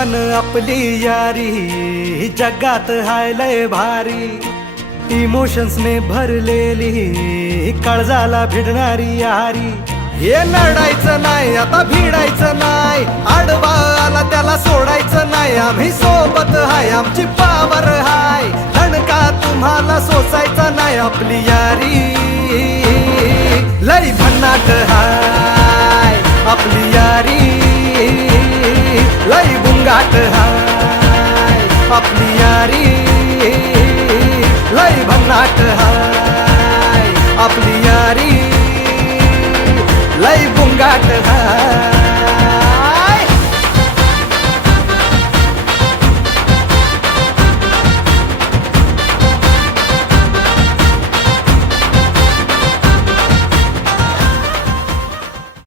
बेईमान आपली यारी जगात हाय लय भारी, इमोशन्स ने भरलेली काळजाला भिडणारी यारी। हे लढायचं नाही आता भिडायचं नाही, आडवा आला त्याला सोडायचं नाही, आम्ही सोबत हाय आमची पावर हाय, दणका तुम्हाला सोसायचा नाही, आपली यारी लय भन्नाट हाय, आपली यारी लय बुंगाट हाय, आपली यारी लय भन्नाट हाय, आपली यारी लय बुंगाट हाय।